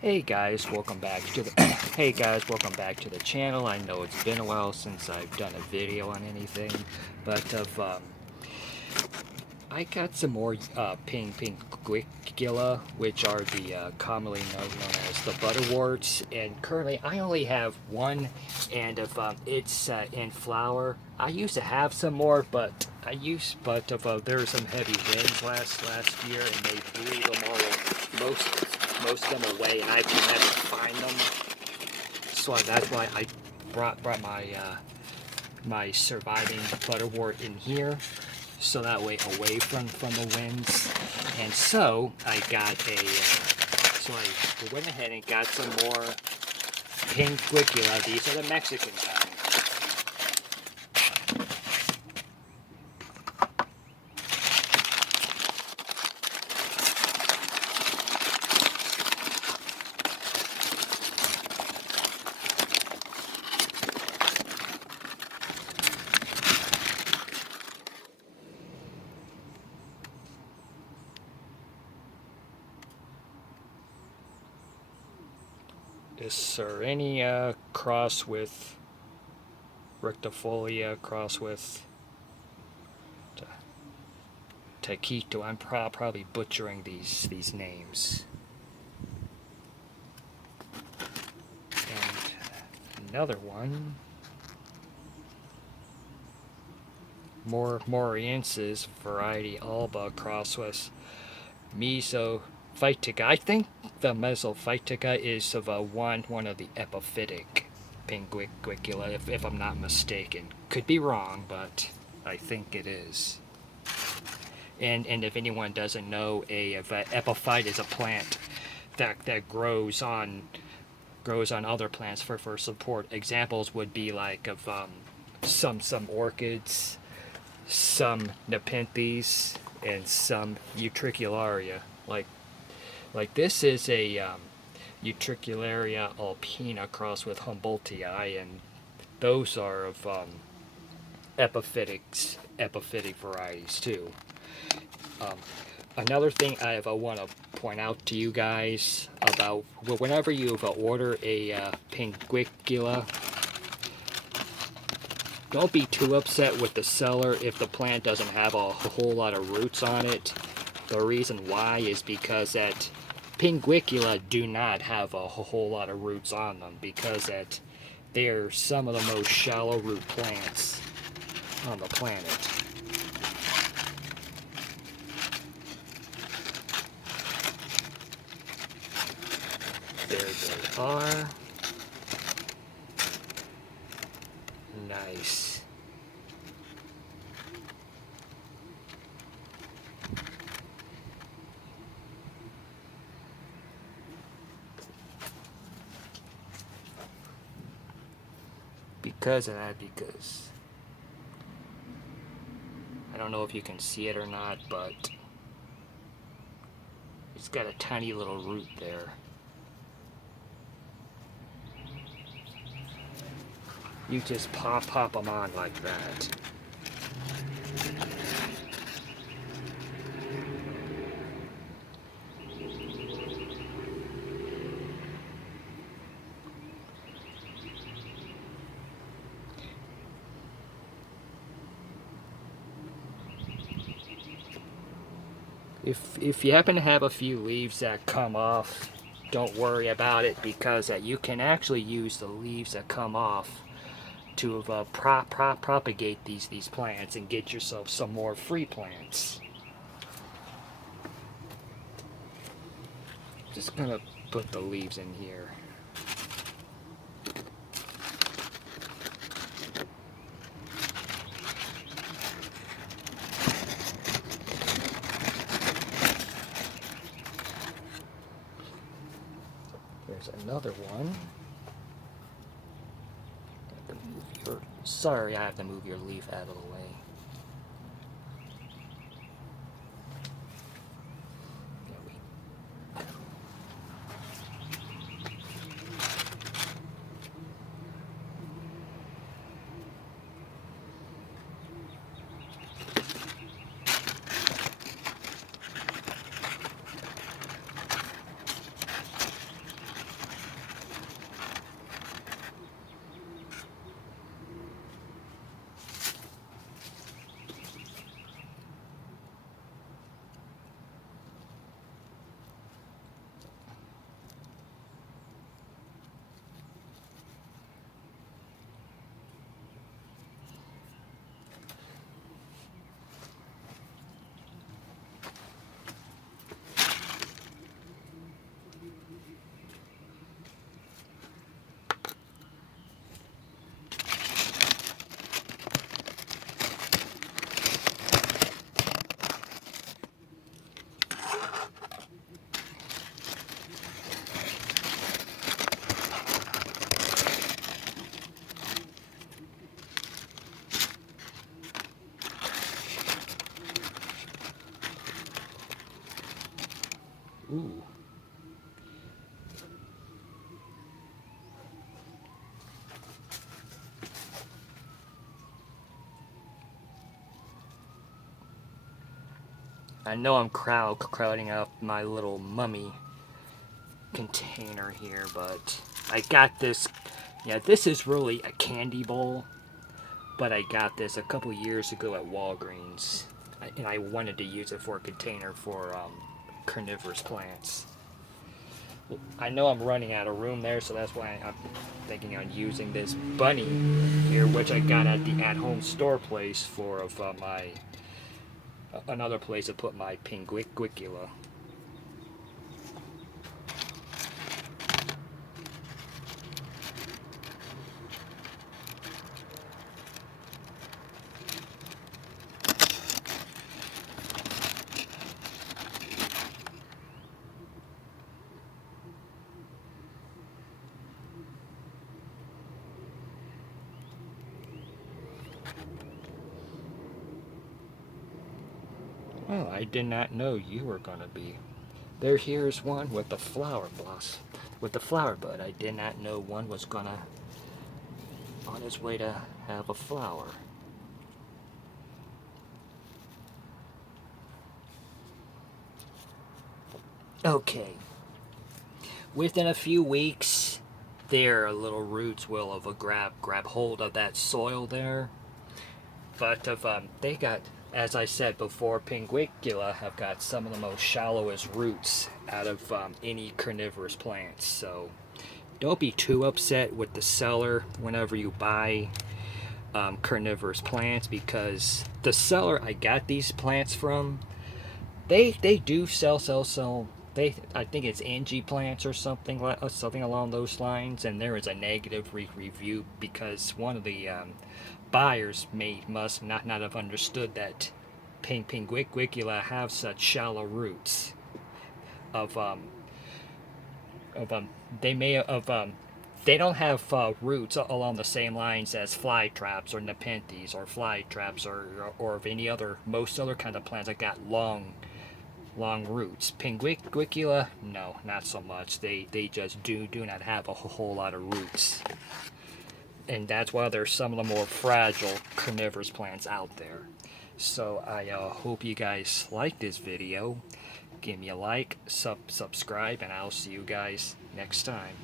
Hey guys, welcome back to the welcome back to the channel. I know it's been a while since I've done a video on anything, but I got some more Pinguicula, which are the commonly known as the butterworts, and currently I only have one, and if it's in flower. I used to have some more, but there were some heavy winds last year, and they blew them all most of them away, and I actually had to find them. So that's why I brought my surviving butterwort in here, so that way away from the winds. And so I got so I went ahead and got some more Pinguicula. These are the Mexican kind. Is Serenia cross with Rectifolia, cross with Taquito. I'm probably butchering these names. And another one, Moriensis variety Alba, cross with Mesophytica. I think the Mesophytica is of one of the epiphytic Pinguicula, if I'm not mistaken. Could be wrong, but I think it is. And if anyone doesn't know, a epiphyte is a plant that grows on other plants for support. Examples would be like of some orchids, some nepenthes, and some utricularia. Like this is a Utricularia alpina crossed with Humboldtii, and those are of epiphytic varieties too. Another thing I want to point out to you guys about whenever you order a Pinguicula, don't be too upset with the seller if the plant doesn't have a whole lot of roots on it. The reason why is because that Pinguicula do not have a whole lot of roots on them, because that they're some of the most shallow root plants on the planet. There they are. Nice. Because I don't know if you can see it or not, but it's got a tiny little root there. You just pop them on like that. If you happen to have a few leaves that come off, don't worry about it, because you can actually use the leaves that come off to propagate these plants and get yourself some more free plants. Just gonna put the leaves in here. There's another one. Sorry, I have to move your leaf out of the way. I know I'm crowding up my little mummy container here, but I got this. Yeah, this is really a candy bowl, but I got this a couple years ago at Walgreens, and I wanted to use it for a container for carnivorous plants. I know I'm running out of room there, so that's why I'm thinking on using this bunny here, which I got at the at-home store place for my another place to put my Pinguicula. Oh, I did not know you were gonna be. Here's one with the flower blossom, with the flower bud. I did not know one was gonna on its way to have a flower. Okay. Within a few weeks, their little roots will of a grab hold of that soil there. But they got, as I said before, Pinguicula have got some of the most shallowest roots out of any carnivorous plants. So don't be too upset with the seller whenever you buy carnivorous plants, because the seller I got these plants from, they do sell. I think it's Angie plants or something along those lines, and there is a negative review because one of the buyers must not have understood that Pinguicula have such shallow roots. Of they may of they don't have roots along the same lines as fly traps or nepenthes or fly traps or of any other most other kind of plants that got long roots. Pinguicula, no, not so much. They just do not have a whole lot of roots, and that's why there's some of the more fragile carnivorous plants out there. So I hope you guys like this video. Give me a like, subscribe, and I'll see you guys next time.